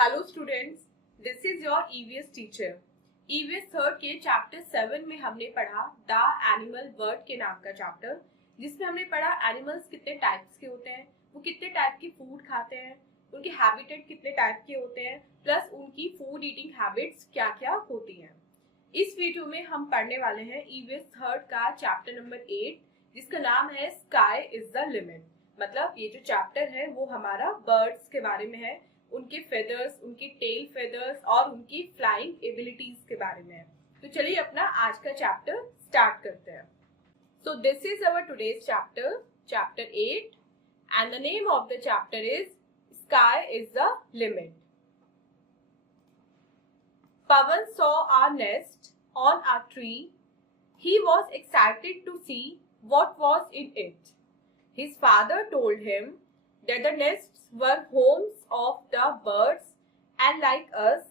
Hello students, this is your EVS teacher. EVS third के chapter 7 में हमने पढ़ा द एनिमल वर्ड के नाम का चैप्टर, जिसमें हमने पढ़ा एनिमल्स कितने टाइप्स के होते हैं, वो कितने टाइप की फूड खाते हैं, उनके हैबिटेट कितने टाइप के होते हैं, प्लस उनकी फूड ईटिंग हैबिट्स क्या क्या होती हैं। इस वीडियो में हम पढ़ने वाले हैं ईवीएस थर्ड का चैप्टर नंबर 8, जिसका नाम है स्काई इज द लिमिट। मतलब ये जो चैप्टर है वो हमारा बर्ड्स के बारे में है, उनके फेदर्स, उनकी टेल फेदर्स और उनकी फ्लाइंग एबिलिटीज के बारे में है। तो चलिए अपना आज का चैप्टर स्टार्ट करते हैं। So this is our today's chapter, chapter 8, and the name of the chapter is sky is the limit. Pawan saw our nest on a tree. He was excited to see what was in it. His father told him that the nests were homes of the birds and like us,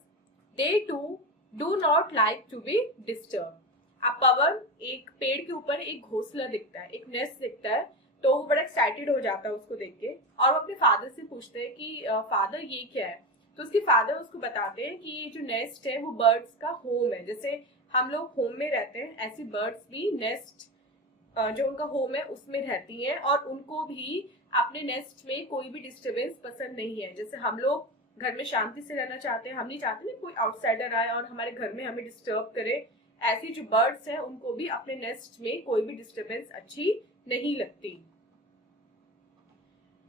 they too do not like to be disturbed. अब पवन एक पेड़ के ऊपर एक घोंसला दिखता है, एक नेस्ट दिखता है, तो वो बड़ा एक्साइटेड हो जाता है उसको देख के, और वो अपने फादर से पूछते हैं कि फादर ये क्या है। तो उसके फादर उसको बताते हैं कि ये जो नेस्ट है वो बर्ड्स का होम है। जैसे हम लोग होम में रहते हैं, ऐसी बर्ड्स भी नेस्ट जो उनका होम है उसमें रहती हैं, और उनको भी अपने नेस्ट में कोई भी डिस्टरबेंस पसंद नहीं है। जैसे हम लोग घर में शांति से रहना चाहते हैं, हम नहीं चाहते ना कोई आउटसाइडर आए और हमारे घर में हमें डिस्टर्ब करे। ऐसी जो बर्ड्स हैं उनको भी अपने नेस्ट में कोई भी डिस्टरबेंस अच्छी नहीं लगती।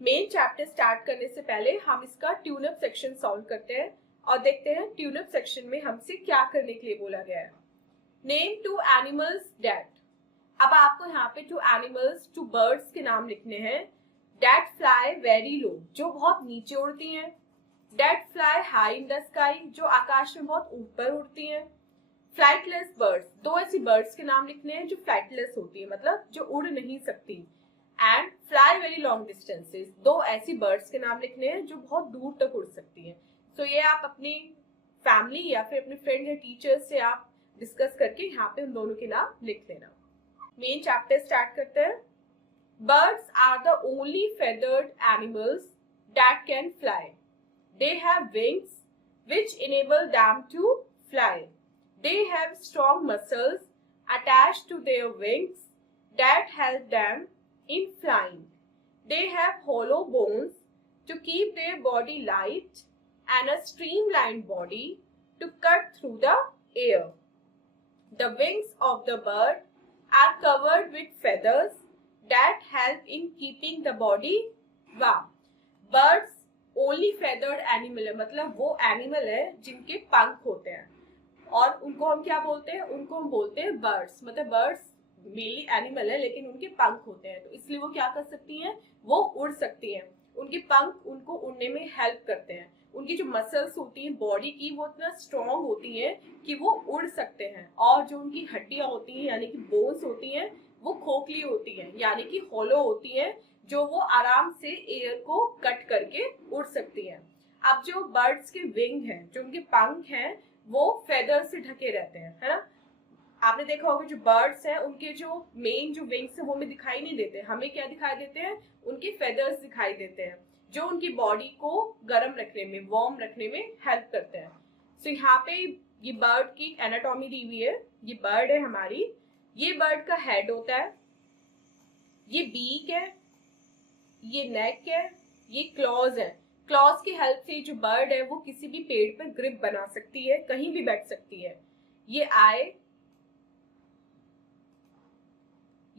मेन चैप्टर स्टार्ट करने से पहले हम इसका ट्यूनअप सेक्शन सॉल्व करते हैं और देखते हैं ट्यूनअप सेक्शन में हमसे क्या करने के लिए बोला गया है। Name to animals that. अब आपको यहाँ पे टू एनिमल्स, टू बर्ड्स के नाम लिखने हैं। डैट फ्लाई वेरी लो, जो बहुत नीचे उड़ती हैं। That fly high in the sky, जो आकाश में बहुत ऊपर उड़ती हैं। फ्लाइटलेस बर्ड्स, दो ऐसी बर्ड्स के नाम लिखने हैं जो फ्लाइटलेस होती है, मतलब जो उड़ नहीं सकती। And fly very long distances, दो ऐसी बर्ड्स के नाम लिखने हैं जो बहुत दूर तक उड़ सकती हैं। सो ये आप अपनी फैमिली या फिर अपने फ्रेंड या टीचर्स से आप डिस्कस करके यहाँ पे उन दोनों के नाम लिख लेना। मेन चैप्टर स्टार्ट करते हैं। Birds are the only feathered animals that can fly. They have wings which enable them to fly. They have strong muscles attached to their wings that help them in flying. They have hollow bones to keep their body light and a streamlined body to cut through the air. The wings of the bird are covered with feathers that help in keeping the body warm. Birds only feathered animal है, मतलब वो animal है जिनके पंख होते हैं, और उनको हम क्या बोलते हैं? उनको हम बोलते हैं बर्ड्स। मतलब बर्ड्स मेनली एनिमल है लेकिन उनके पंख होते हैं, तो इसलिए वो क्या कर सकती हैं? वो उड़ सकती हैं। उनके पंख उनको उड़ने में हेल्प करते हैं। उनकी जो मसल्स होती हैं बॉडी की वो इतना स्ट्रॉन्ग होती हैं कि वो उड़ सकते हैं, और जो उनकी हड्डियां होती हैं यानी कि बोन्स होती हैं वो खोखली होती हैं यानी कि होलो होती हैं, जो वो आराम से एयर को कट करके उड़ सकती हैं। अब जो बर्ड्स के विंग हैं, जो उनके पंख हैं, वो फेदर से ढके रहते हैं, है ना। आपने देखा होगा जो बर्ड्स हैं उनके जो मेन जो विंग्स है वो हमें दिखाई नहीं देते, हमें क्या दिखाई देते हैं? उनके फेदर्स दिखाई देते हैं, जो उनकी बॉडी को गर्म रखने में, वार्म रखने में हेल्प करते हैं। सो यहाँ पे ये बर्ड की एनाटॉमी दी हुई है। ये बर्ड है हमारी, ये बर्ड का हेड होता है, ये बीक है, ये नेक है, ये क्लॉज है। क्लॉज की हेल्प से जो बर्ड है वो किसी भी पेड़ पर ग्रिप बना सकती है, कहीं भी बैठ सकती है। ये आई,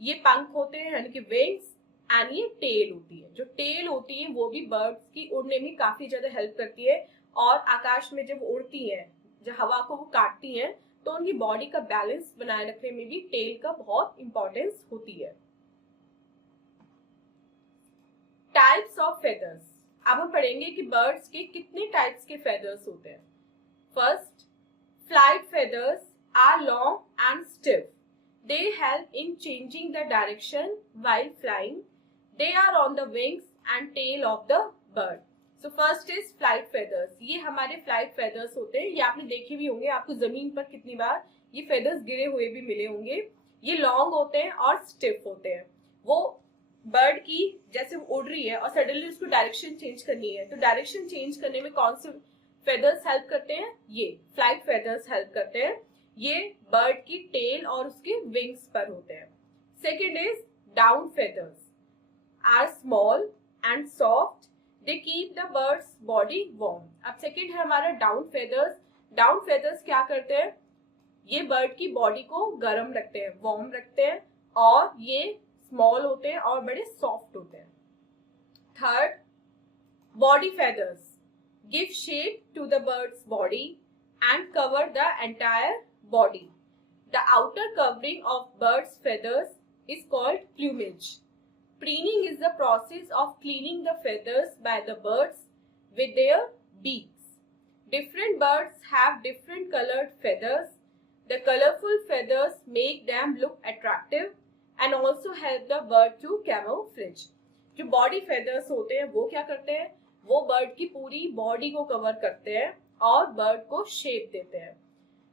ये पंख होते हैं यानी कि विंग्स, एंड ये टेल होती है। जो टेल होती है वो भी बर्ड्स की उड़ने में काफी ज्यादा हेल्प करती है, और आकाश में जब उड़ती हैं, जब हवा को वो काटती हैं, तो उनकी बॉडी का बैलेंस बनाए रखने में भी टेल का बहुत इंपॉर्टेंस होती है। Types of feathers. अब हम पढ़ेंगे कि बर्ड्स के कितने टाइप्स के फेदर्स होते हैं। First, flight feathers are long and stiff. They help in changing the direction while flying. They are on the wings and tail of the bird. So first is flight feathers. ये हमारे flight feathers होते हैं। ये आपने देखे भी होंगे, आपको जमीन पर कितनी बार ये feathers गिरे हुए भी मिले होंगे। ये long होते हैं और stiff होते हैं। वो बर्ड की जैसे वो उड़ रही है और सडनली उसको डायरेक्शन चेंज करनी है, तो डायरेक्शन चेंज करने में कौन से फेदर्स हेल्प करते हैं, ये फ्लाइट फेदर्स हेल्प करते हैं, ये बर्ड की टेल और उसके विंग्स पर होते हैं। Second is down feathers are small and soft, they keep the birds body warm. अब सेकेंड है हमारा डाउन फेदर्स। डाउन फेदर्स क्या करते हैं, ये बर्ड की बॉडी को गर्म रखते हैं, वार्म रखते हैं, और ये स्मॉल होते हैं और बड़े सॉफ्ट होते हैं। Third, body feathers give shape to the bird's body and cover the entire body. The outer covering of bird's feathers is called plumage. Preening is the process of cleaning the feathers by the birds with their beaks. Different birds have different colored feathers. The colorful feathers make them look attractive and also help the bird to camouflage. जो body feathers होते हैं वो क्या करते हैं, वो bird की पूरी बॉडी को कवर करते हैं और बर्ड को शेप देते हैं।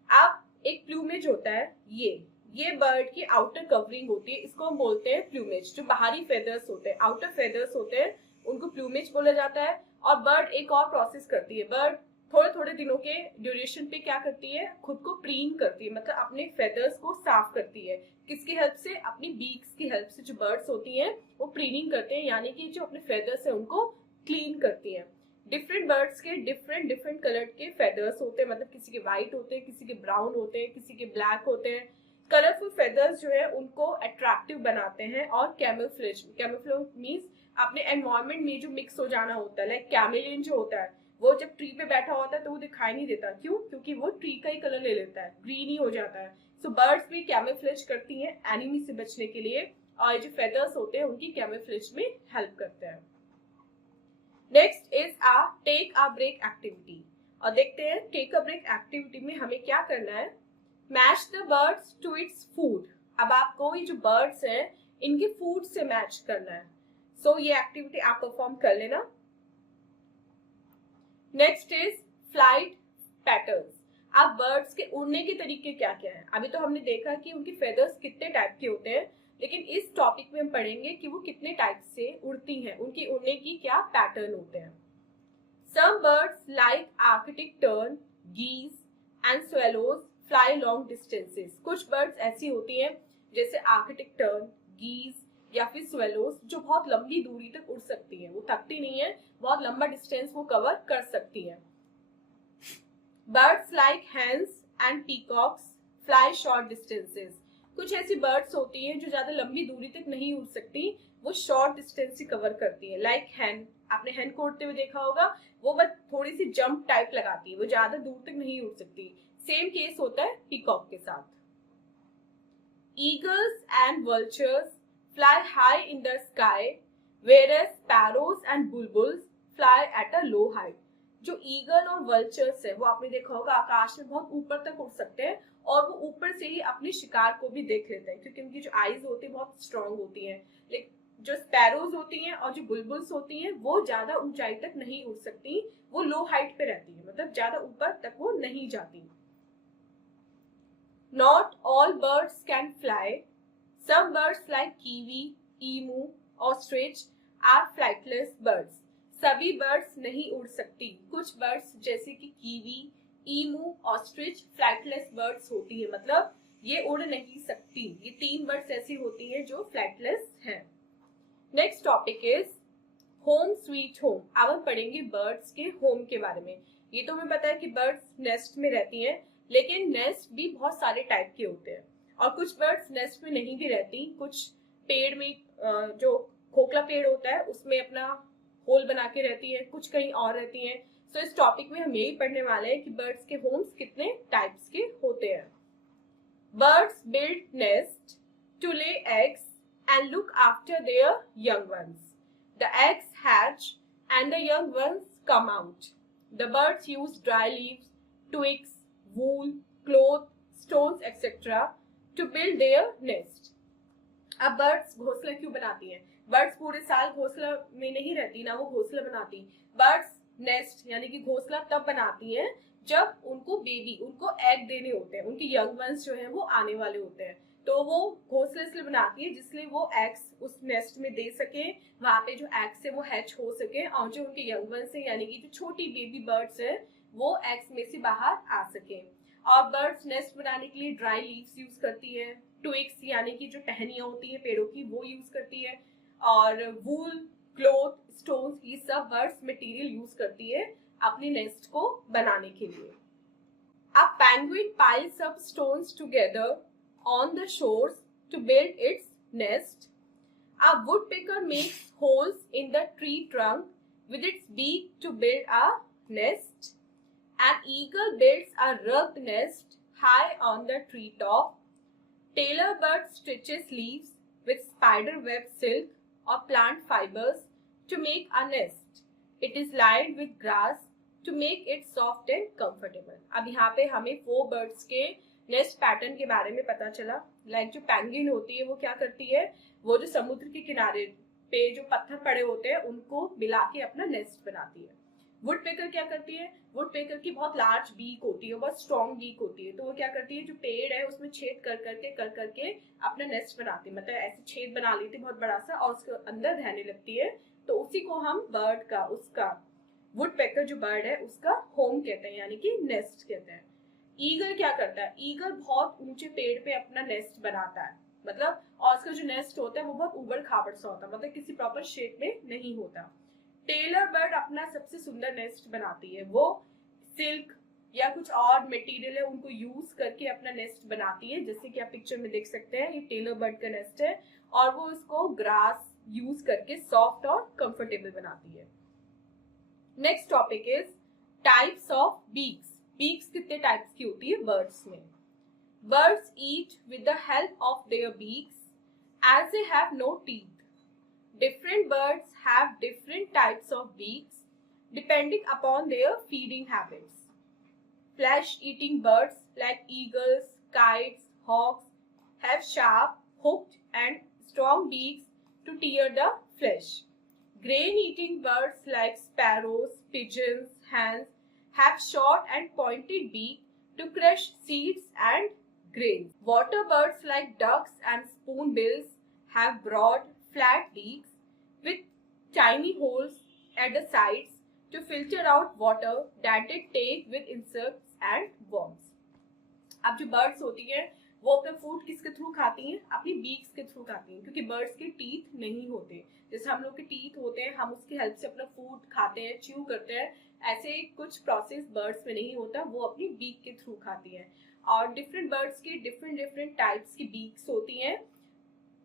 अब एक प्लूमेज होता है, ये बर्ड की आउटर कवरिंग होती है, इसको हम बोलते हैं प्लूमेज। जो बाहरी फेदर्स होते हैं, आउटर फेदर्स होते हैं, उनको प्लूमेज बोला जाता है। और बर्ड एक और प्रोसेस करती है, बर्ड थोड़े थोड़े दिनों के ड्यूरेशन पे क्या करती है, खुद को प्रीन करती है, मतलब अपने फेदर्स को साफ करती है। किसकी हेल्प से, अपनी बीक्स की हेल्प से। जो बर्ड्स होती हैं वो प्रीनिंग करते हैं, यानी कि जो अपने फेदर्स है उनको क्लीन करती है। डिफरेंट बर्ड्स के डिफरेंट कलर के फेदर्स होते हैं, मतलब किसी के व्हाइट होते हैं, किसी के ब्राउन होते हैं, किसी के ब्लैक होते हैं। कलरफुल फेदर्स जो है उनको अट्रैक्टिव बनाते हैं और कैमोफ्लेज मीन्स अपने एनवायरमेंट में जो मिक्स हो जाना होता है। लाइक कैमेलियन जो होता है वो जब ट्री पे बैठा होता है तो वो दिखाई नहीं देता, क्यों, क्योंकि वो ट्री का ही कलर ले लेता है, ग्रीन ही हो जाता है। सो बर्ड्स भी कैमोफ्लेज करती हैं एनिमी से बचने के लिए, और जो फेदर्स होते हैं उनकी कैमोफ्लेज में हेल्प करते हैं। Next is a take a break activity, और देखते हैं टेक अ ब्रेक एक्टिविटी में हमें क्या करना है। Match the birds to its food. अब आपको ये जो बर्ड्स हैं इनके फूड से मैच करना है। सो ये एक्टिविटी आप परफॉर्म कर लेना। Next is flight patterns. अब बर्ड्स के उड़ने के तरीके क्या क्या हैं। अभी तो हमने देखा कि उनकी फेदर्स कितने टाइप के होते हैं, लेकिन इस टॉपिक में हम पढ़ेंगे कि वो कितने टाइप से उड़ती हैं, उनकी उड़ने की क्या पैटर्न होते हैं। Some birds like Arctic tern, geese and swallows fly long distances. कुछ बर्ड्स ऐसी होती हैं जैसे आर्कटिक टर्न, गीज या फिर स्वेलोज, जो बहुत लंबी दूरी तक उड़ सकती हैं, वो थकती नहीं है, बहुत लंबा डिस्टेंस वो कवर कर सकती हैं। Birds like hens and peacocks fly short distances. कुछ ऐसी बर्ड्स होती हैं जो ज्यादा लंबी दूरी तक नहीं उड़ सकती, वो शॉर्ट डिस्टेंस ही कवर करती है। लाइक हैन, आपने हैन को उड़ते हुए देखा होगा, वो बस थोड़ी सी जंप टाइप लगाती है, वो ज्यादा दूर तक नहीं उड़ सकती। सेम केस होता है पीकॉक के साथ। Eagles and vultures fly high in the sky, whereas sparrows and bulbuls fly at a low height. जो ईगल और वल्चर्स है वो आपने देखा होगा आकाश में बहुत ऊपर तक उड़ सकते हैं, और वो ऊपर से ही अपने शिकार को भी देख लेते हैं, क्योंकि उनकी जो आईज होती है बहुत स्ट्रांग होती हैं। लेकिन जो स्पैरोज होती हैं और जो बुलबुल्स होती हैं वो ज्यादा ऊंचाई तक नहीं उड़ सकती, वो लो हाइट पे रहती है, मतलब ज्यादा ऊपर तक वो नहीं जाती। Not all birds can fly. Some birds like kiwi, emu, ostrich are flightless birds. सभी बर्ड्स नहीं उड़ सकती। कुछ बर्ड्स जैसे कि kiwi, emu, ostrich flightless birds होती है, मतलब ये उड़ नहीं सकती। ये 3 बर्ड्स ऐसी होती हैं जो फ्लाइटलेस हैं। Next topic is home sweet home. अब हम पढ़ेंगे बर्ड्स के होम के बारे में। ये तो हमें पता है कि बर्ड्स नेस्ट में रहती हैं, लेकिन नेस्ट भी बहुत सारे टाइप के होते हैं, और कुछ बर्ड्स नेस्ट में नहीं भी रहती। कुछ पेड़ में जो खोखला पेड़ होता है उसमें अपना होल बना के रहती है, कुछ कहीं और रहती हैं। सो इस टॉपिक में हम यही पढ़ने वाले हैं कि बर्ड्स के होम्स कितने टाइप्स के होते हैं। Birds build nest to lay eggs and look after their young ones. The eggs hatch and the young ones come out. The birds use dry leaves, twigs, wool, cloth, stones, etc. to build their nest. अब birds घोंसला क्यों बनाती हैं? Birds पूरे साल घोंसला में नहीं रहती ना, वो घोंसला बनाती। बर्ड्स नेस्ट यानी कि घोंसला तब बनाती हैं जब उनको एग देने होते हैं, उनके यंग वंस जो है वो आने वाले होते हैं, तो वो घोंसले इसलिए बनाती है जिसलिए वो एग्स उस नेस्ट में दे सके, वहां पे जो एग्स है वो हैच हो सके, और जो उनके यंग वंस है यानी कि जो छोटी बेबी बर्ड्स है वो एग्स में से बाहर आ सके। और बर्ड्स नेस्ट बनाने के लिए ड्राई लीव्स यूज करती है, ट्विग्स यानी कि जो टहनियां होती है पेड़ों की वो यूज करती है, और वूल, क्लोथ, स्टोन्स, ये सब बर्ड्स मटेरियल यूज करती है अपने नेस्ट को बनाने के लिए। A penguin piles up stones together on the shores to build its nest. A woodpecker makes holes in the tree trunk with its beak to build a nest. An eagle builds a rugged nest high on the treetop. Tailor bird stitches leaves with spider web silk or plant fibers to make a nest. It is lined with grass to make it soft and comfortable. अब यहाँ पे हमें 4 birds के nest pattern के बारे में पता चला। लाइक जो पेंगुइन होती है वो क्या करती है, वो जो समुद्र के किनारे पे जो पत्थर पड़े होते हैं उनको मिला के अपना नेस्ट बनाती है। वुडपेकर क्या करती है, वुडपेकर की बहुत लार्ज बीक होती है, बहुत स्ट्रॉन्ग बीक होती है, तो वो क्या करती है जो पेड़ है उसमें छेद कर करके अपना नेस्ट बनाती है, मतलब ऐसे छेद बना लेती है बहुत बड़ा सा और उसके अंदर रहने लगती है। तो उसी को हम बर्ड का, उसका वुडपेकर जो बर्ड है उसका होम कहते हैं, यानी कि नेस्ट कहते हैं। ईगल क्या करता है, ईगल बहुत ऊंचे पेड़ पे अपना नेस्ट बनाता है, मतलब और उसका जो नेस्ट होता है वो बहुत उबड़ खाबड़ सा होता है, मतलब किसी प्रॉपर शेप में नहीं होता। टेलर बर्ड अपना सबसे सुंदर नेस्ट बनाती है, वो सिल्क या कुछ और मटेरियल है उनको यूज करके अपना नेस्ट बनाती है, जैसे कि आप पिक्चर में देख सकते हैं ये टेलर बर्ड का नेस्ट है, और वो इसको ग्रास यूज करके सॉफ्ट और कंफर्टेबल बनाती है। Next topic is types of beaks. Beaks कितने टाइप्स की होती है बर्ड्स में। Birds eat with the help of their beaks as they have no teeth. Different birds have different types of beaks depending upon their feeding habits. Flesh-eating birds like eagles, kites, hawks have sharp, hooked and strong beaks to tear the flesh. Grain-eating birds like sparrows, pigeons, hens have short and pointed beak to crush seeds and grains. Water birds like ducks and spoonbills have broad, flat beaks with tiny holes at the sides to filter out water that they take with insects and worms. अब जो birds होती हैं वो अपना food किसके through खाती हैं, अपनी बीक्स के थ्रू खाती हैं, क्योंकि बर्ड्स के टीथ नहीं होते। जैसे हम लोग के टीथ होते हैं, हम उसकी हेल्प से अपना फूड खाते हैं, च्यू करते हैं, ऐसे कुछ प्रोसेस बर्ड्स में नहीं होता, वो अपनी बीक के थ्रू खाती हैं। और डिफरेंट बर्ड्स की डिफरेंट टाइप्स की बीक्स होती हैं,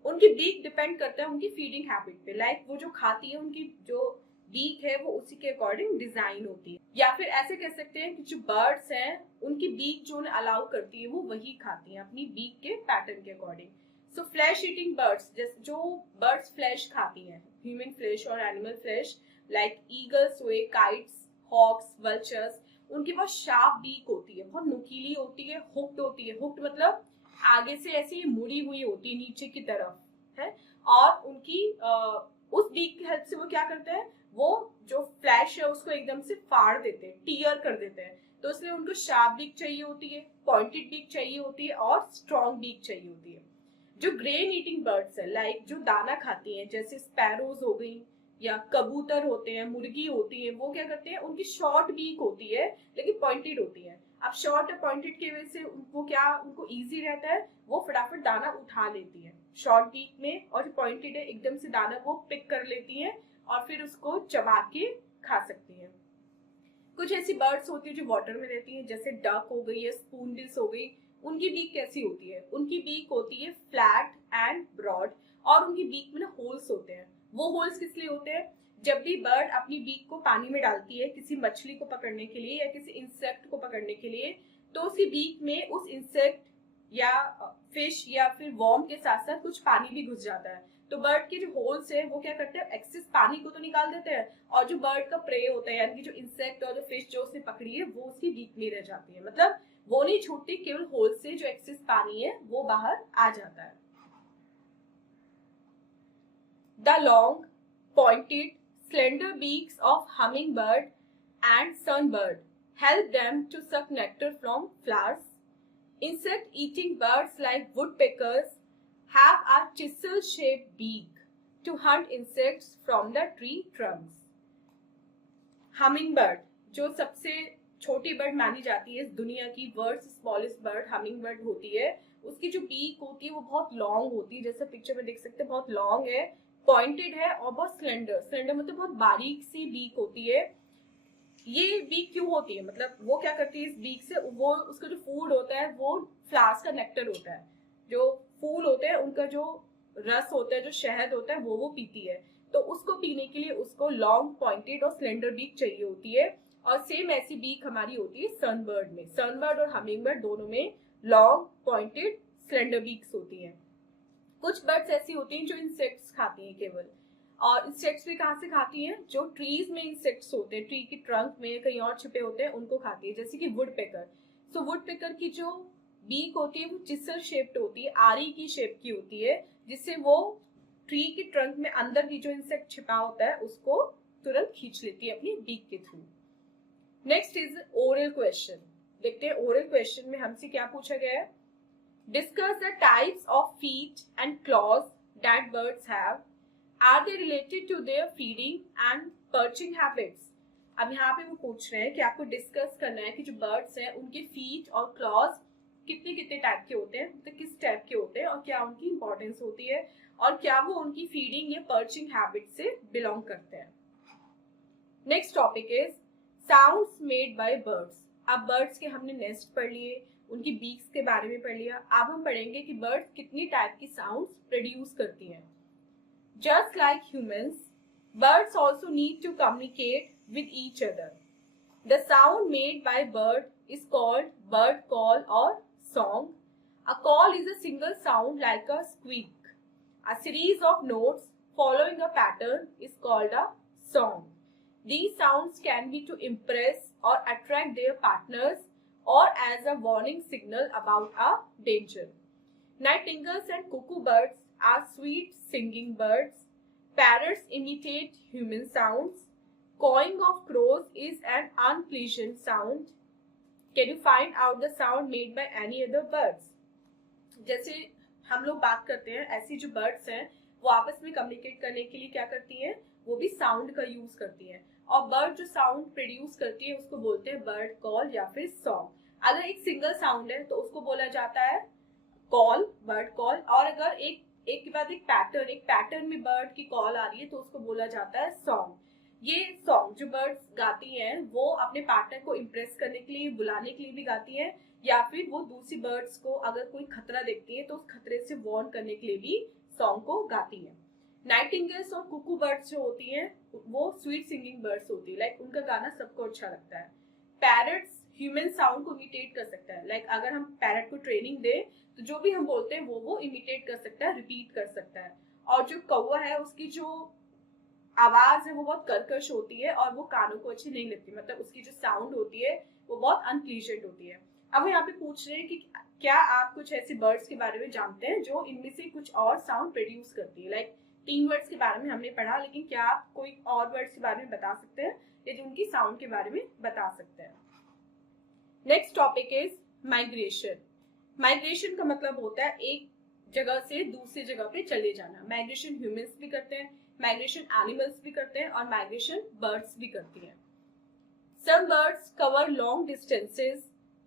उनकी बीक डिपेंड करता है उनकी फीडिंग हैबिट पे। लाइक वो जो खाती है उनकी जो बीक है वो उसी के अकॉर्डिंग डिजाइन होती है, या फिर ऐसे कह सकते हैं कि जो बर्ड्स हैं उनकी बीक जो उन्हें अलाउ करती है वो वही खाती हैं अपनी बीक के पैटर्न के अकॉर्डिंग। सो फ्लैश ईटिंग बर्ड्स, जो बर्ड्स फ्लैश खाती हैं, ह्यूमन फ्लैश और एनिमल फ्लैश, लाइक ईगल्स हुए, काइट्स, हॉक्स, वल्चर्स, उनकी बहुत शार्प बीक होती है, बहुत नुकीली होती है, हुक्ड होती है। हुक्ड मतलब आगे से ऐसी मुड़ी हुई होती है नीचे की तरफ है, और उनकी उस बीक की हेल्प से वो क्या करते हैं, वो जो फ्लैश है उसको एकदम से फाड़ देते हैं, टीयर कर देते हैं। तो इसलिए उनको शार्प बीक चाहिए होती है, पॉइंटेड बीक चाहिए होती है और स्ट्रॉन्ग बीक चाहिए होती है। जो ग्रेन ईटिंग बर्ड्स है, लाइक जो दाना खाती हैं, जैसे स्पैरोज हो गई या कबूतर होते हैं, मुर्गी होती है, वो क्या करते हैं, उनकी शॉर्ट बीक होती है लेकिन पॉइंटेड होती है। अब शॉर्ट और पॉइंटेड की वजह से उनको इजी रहता है, वो फटाफट दाना उठा लेती है शॉर्ट बीक में, और जो पॉइंटेड है एकदम से दाना वो पिक कर लेती है और फिर उसको चबा के खा सकती है। कुछ ऐसी बर्ड्स होती है जो वाटर में रहती हैं, जैसे डक हो गई या स्पूनबिल्स हो गई। उनकी बीक कैसी होती है, उनकी बीक होती है फ्लैट एंड ब्रॉड, और उनकी बीक में ना होल्स होते हैं। वो होल्स किस लिए होते हैं, जब भी बर्ड अपनी बीक को पानी में डालती है किसी मछली को पकड़ने के लिए या किसी इंसेक्ट को पकड़ने के लिए, तो उसकी बीक में उस इंसेक्ट या फिश या फिर वॉर्म के साथ साथ कुछ पानी भी घुस जाता है। तो बर्ड के जो होल्स है वो क्या करते हैं, एक्सेस पानी को तो निकाल देते हैं, और जो बर्ड का प्रे होता है यानी कि जो इंसेक्ट और जो फिश जो उसने पकड़ी है वो उसकी बीक में रह जाती है, मतलब वो नहीं छूटती, केवल होल से जो एक्सेस पानी है वो बाहर आ जाता है। The long pointed slender beaks of hummingbird and sunbird help them to suck nectar from flowers. Insect-eating birds like woodpeckers have a chisel-shaped beak to hunt insects from the tree trunks. Hummingbird जो सबसे छोटी bird मानी जाती है इस दुनिया की, world's smallest bird hummingbird होती है। उसकी जो बीक होती है वो बहुत लॉन्ग होती है, जैसे पिक्चर में देख सकते हैं बहुत लॉन्ग है, पॉइंटेड है और बहुत स्लेंडर, स्लेंडर मतलब बहुत बारीक सी बीक होती है। ये बीक क्यों होती है, मतलब वो क्या करती है इस बीक से, वो उसका जो फूड होता है वो फ्लावर्स का नेक्टर होता है, जो फूल होते हैं उनका जो रस होता है, जो शहद होता है वो पीती है। तो उसको पीने के लिए उसको लॉन्ग पॉइंटेड और स्लेंडर बीक चाहिए होती है। और सेम ऐसी बीक हमारी होती है सनबर्ड में, सनबर्ड और हमिंगबर्ड दोनों में लॉन्ग पॉइंटेड स्लेंडर बीक्स होती हैं। कुछ बर्ड्स ऐसी होती हैं जो इंसेक्ट्स खाती हैं केवल, और इंसेक्ट्स भी कहाँ से खाती हैं, जो ट्रीज में इंसेक्ट्स होते हैं, ट्री की ट्रंक में कहीं और छिपे होते हैं उनको खाती है, जैसे कि वुडपेकर। सो वुडपेकर की जो बीक होती है वो चिसल शेप्ड होती है, आरी की शेप की होती है, जिससे वो ट्री की ट्रंक में अंदर की जो इंसेक्ट छिपा होता है उसको तुरंत खींच लेती है अपनी बीक के through. Next is oral question. देखते हैं ओरल क्वेश्चन में हमसे क्या पूछा गया है। Discuss the types of feet and claws that birds have, are they related to their feeding and perching habits. अब यहाँ पे वो पूछ रहे हैं कि आपको डिस्कस करना है कि जो बर्ड्स हैं उनके फीट और क्लॉज कितने कितने टाइप के होते हैं, तो किस टाइप के होते हैं और क्या उनकी इंपॉर्टेंस होती है, और क्या वो उनकी फीडिंग या पर्चिंग हैबिट से बिलोंग करते हैं। Next topic is sounds made by birds. अब बर्ड्स के हमने नेस्ट पढ़ लिए, उनकी बीक्स के बारे में पढ़ लिया, अब हम पढ़ेंगे कि बर्ड्स कितनी टाइप की साउंड्स प्रोड्यूस करती हैं। Just like humans, birds also need to communicate with each other. The sound made by bird is called bird call or song. A call is a single sound like a squeak. A series of notes following a pattern is called a song. These sounds can be to impress or attract their partners or as a warning signal about a danger. Nightingales and cuckoo birds are sweet singing birds. Parrots imitate human sounds. Cawing of crows is an unpleasant sound. Can you find out the sound made by any other birds? जैसे हम लोग बात करते हैं, ऐसी जो birds हैं वो आपस में कम्युनिकेट करने के लिए क्या करती हैं, वो भी साउंड का यूज करती हैं। और बर्ड जो साउंड प्रोड्यूस करती है उसको बोलते हैं बर्ड कॉल या फिर सॉन्ग। अगर एक सिंगल साउंड है तो उसको बोला जाता है कॉल, बर्ड कॉल, और अगर एक के बाद एक पैटर्न में बर्ड की कॉल आ रही है तो उसको बोला जाता है सॉन्ग। ये सॉन्ग जो बर्ड्स गाती हैं वो अपने पार्टनर को इम्प्रेस करने के लिए, बुलाने के लिए भी गाती हैं, या फिर वो दूसरी बर्ड्स को अगर कोई खतरा देखती है तो उस खतरे से वार्न करने के लिए भी सॉन्ग को गाती हैं। नाइटिंगेल्स और कुकू बर्ड्स जो होती हैं वो स्वीट सिंगिंग बर्ड्स होती है, लाइक उनका गाना सबको अच्छा लगता है। पैरट्स ह्यूमन साउंड को इमिटेट कर सकता है, लाइक अगर हम पैरट को ट्रेनिंग दे तो जो भी हम बोलते हैं वो इमिटेट कर सकता है, रिपीट कर सकता है। और जो कौवा है उसकी जो आवाज है वो बहुत कर्कश होती है और वो कानों को अच्छी नहीं लगती, मतलब उसकी जो साउंड होती है वो बहुत अनप्लीजेंट होती है। अब यहाँ पे पूछ रहे हैं कि क्या आप कुछ ऐसे बर्ड्स के बारे में जानते हैं जो इनमें से कुछ और साउंड प्रोड्यूस करती है। लाइक 3 वर्ड्स के बारे में हमने पढ़ा, लेकिन क्या आप कोई और वर्ड्स के बारे में बता सकते हैं या जो उनकी साउंड के बारे में बता सकते हैं। Next topic is migration. Migration का मतलब होता है एक जगह से दूसरी जगह पे चले जाना। माइग्रेशन ह्यूमंस भी करते हैं, माइग्रेशन एनिमल्स भी करते हैं और माइग्रेशन बर्ड्स भी करती हैं। Some birds cover long distances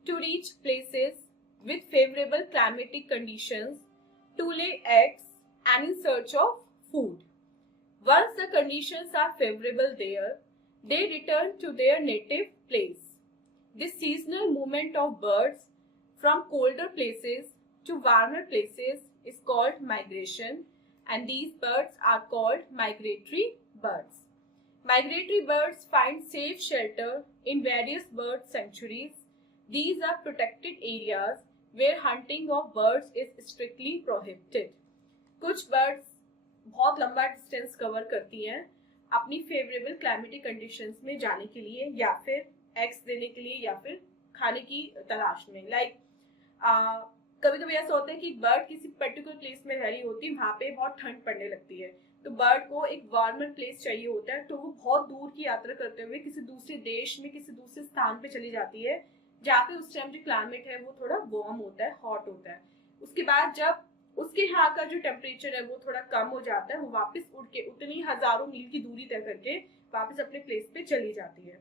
to reach places with favorable climatic conditions to lay eggs and in search of food. Once the conditions are favorable there, they return to their native place. This seasonal movement of birds from colder places to warmer places is called migration, and these birds are called migratory birds. Migratory birds find safe shelter in various bird sanctuaries. These are protected areas where hunting of birds is strictly prohibited. कुछ birds बहुत लंबा distance cover करती हैं अपनी favourable climatic conditions में जाने के लिए, या फिर एग्स देने के लिए, या फिर खाने की तलाश में। लाइक कभी कभी ऐसा होता है कि बर्ड किसी पर्टिकुलर प्लेस में रह रही होती है, वहां पे बहुत ठंड पड़ने लगती है, तो बर्ड को एक वार्मर प्लेस चाहिए होता है, तो वो बहुत दूर की यात्रा करते हुए किसी दूसरे देश में, किसी दूसरे स्थान पे चली जाती है जहाँ पे उस टाइम जो क्लाइमेट है वो थोड़ा वार्म होता है, हॉट होता है। उसके बाद जब उसके यहाँ का जो टेम्परेचर है वो थोड़ा कम हो जाता है, वो वापस उड़ के उतनी हजारों मील की दूरी तय करके वापस अपने प्लेस पे चली जाती है।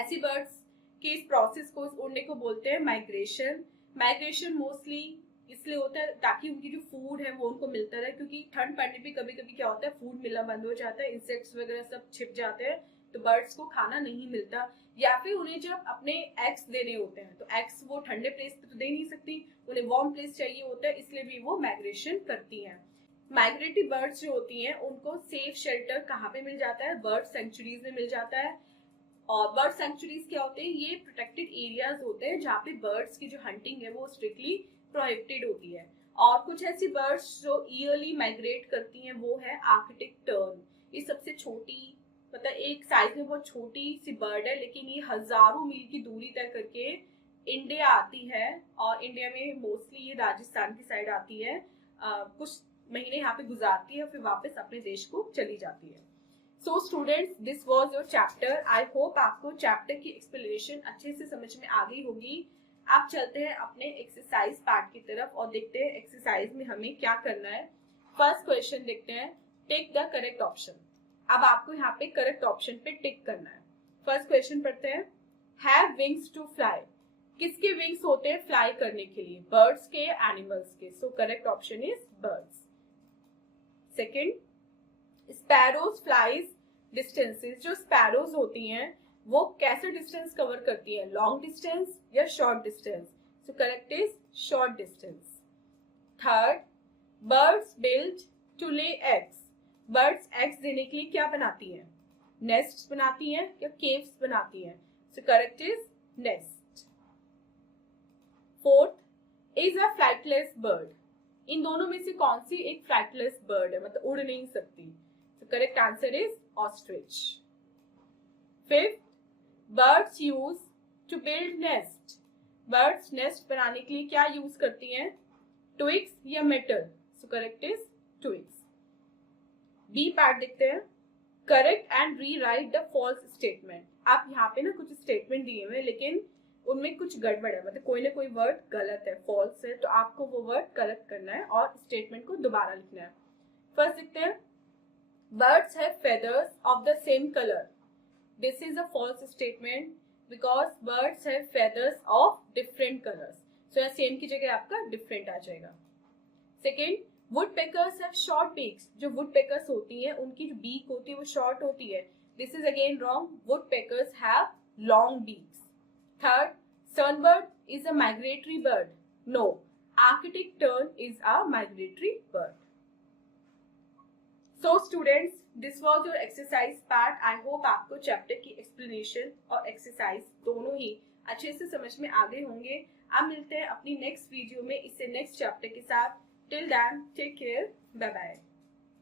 ऐसी बर्ड्स कि इस प्रोसेस को, उड़ने को बोलते हैं माइग्रेशन। माइग्रेशन मोस्टली इसलिए होता है ताकि उनकी जो फूड है वो उनको मिलता रहे, क्योंकि ठंड पड़ने पे कभी कभी क्या होता है फूड मिलना बंद हो जाता है, इंसेक्ट्स वगैरह सब छिप जाते हैं, तो बर्ड्स को खाना नहीं मिलता। या फिर उन्हें जब अपने एग्स देने होते हैं तो एग्स वो ठंडे प्लेस पे तो दे नहीं सकती, उन्हें वार्म प्लेस चाहिए होता है, इसलिए भी वो माइग्रेशन करती हैं। माइग्रेटरी बर्ड्स जो होती हैं उनको सेफ शेल्टर कहाँ पे मिल जाता है? बर्ड सेंचुरीज में मिल जाता है। और बर्ड सेंचुरीज क्या होते हैं? ये प्रोटेक्टेड एरियाज होते हैं जहाँ पे बर्ड्स की जो हंटिंग है वो स्ट्रिक्टली प्रोहिबिटेड होती है। और कुछ ऐसी बर्ड्स जो ईयरली माइग्रेट करती हैं वो है आर्कटिक टर्न। ये सबसे छोटी, मतलब एक साइज में बहुत छोटी सी बर्ड है, लेकिन ये हजारों मील की दूरी तय करके इंडिया आती है, और इंडिया में मोस्टली ये राजस्थान की साइड आती है, कुछ महीने यहाँ पे गुजारती है, फिर वापस अपने देश को चली जाती है। So students, this was your chapter. I hope आपको चैप्टर की एक्सप्लेनेशन अच्छे से समझ में आ गई होगी। आप चलते हैं अपने एक्सरसाइज पार्ट की तरफ और देखते हैं एक्सरसाइज में हमें क्या करना है। फर्स्ट क्वेश्चन देखते हैं, टेक द करेक्ट ऑप्शन। अब आपको यहाँ पे करेक्ट ऑप्शन पे टिक करना है। फर्स्ट क्वेश्चन पढ़ते हैं, हैव विंग्स टू फ्लाई। किसके विंग्स होते हैं फ्लाई करने के लिए? बर्ड्स के, एनिमल्स के। So correct option is birds. Second, sparrows flies distances. जो स्पैरोज होती हैं वो कैसे डिस्टेंस कवर करती है? लॉन्ग डिस्टेंस या short distance? So correct is short distance. Third, birds build to lay eggs. Birds eggs देने के लिए क्या बनाती हैं? नेस्ट बनाती हैं या केव्स बनाती हैं? So correct is nest. Fourth, is a flightless bird. इन दोनों में से कौन सी एक फ्लाइटलेस बर्ड है, मतलब उड़ नहीं सकती? तो correct answer is ostrich. Fifth, birds use to build nest. Birds nest बनाने के लिए क्या यूज करती हैं? ट्विग्स या metal? So correct is twigs. B part देखते हैं, correct and rewrite the false statement. आप यहाँ पे ना कुछ स्टेटमेंट दिए हुए लेकिन उनमें कुछ गड़बड़ है, मतलब कोई ना कोई वर्ड गलत है, फॉल्स है, तो आपको वो वर्ड करेक्ट करना है और स्टेटमेंट को दोबारा लिखना है। फर्स्ट देखते हैं, birds have feathers of the same colour. This is a false statement because birds have feathers of different colours. So यहाँ सेम की जगह आपका डिफरेंट आ जाएगा। Second, woodpeckers have short beaks. जो वुडपेकर्स होती हैं उनकी जो बीक होती है वो शॉर्ट होती है। This is again wrong, woodpeckers have long beaks. Third, sunbird is a migratory bird. No, Arctic tern is a migratory bird. So students, this was your exercise part. I hope आपको chapter की explanation और exercise दोनों ही अच्छे से समझ में आ गए होंगे। अब मिलते हैं अपनी नेक्स्ट वीडियो में इससे नेक्स्ट चैप्टर के साथ। Till then, take care. Bye bye.